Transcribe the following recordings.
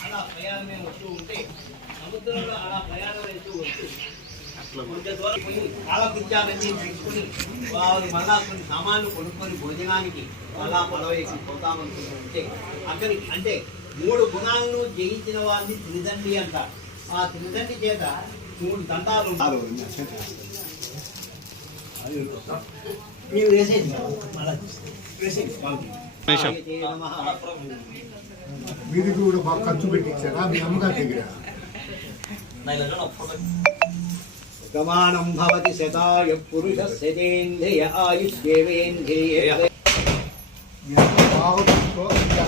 అలా ప్రయాణం వస్తూ ఉంటే సముద్రంలో అలా ప్రయాణం వేస్తూ వస్తూ కొంచెం కాలకృత్యాలన్నీ తీసుకుని వారు మళ్ళా కొన్ని సామాన్లు కొనుక్కొని భోజనానికి మళ్ళా పడవేసి పోతామనుకుంటుంటే అక్కడికి అంటే మూడు గుణాలను జయించిన వారిని త్రిదండి అంటారు. ఆ త్రిదండి చేత మూడు దండాలు మీరు వేసేది వేసేది. వీరికి కూడా బాగా ఖర్చు పెట్టించారా? మీ అమ్మగారి దగ్గర? గమానం భవతి శతాయ పురుష శతేంద్రియ అమ్మ బాగా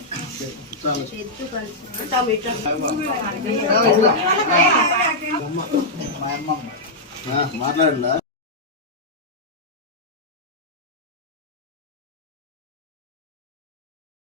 ఎత్తుకోవాలి మాట్లాడలా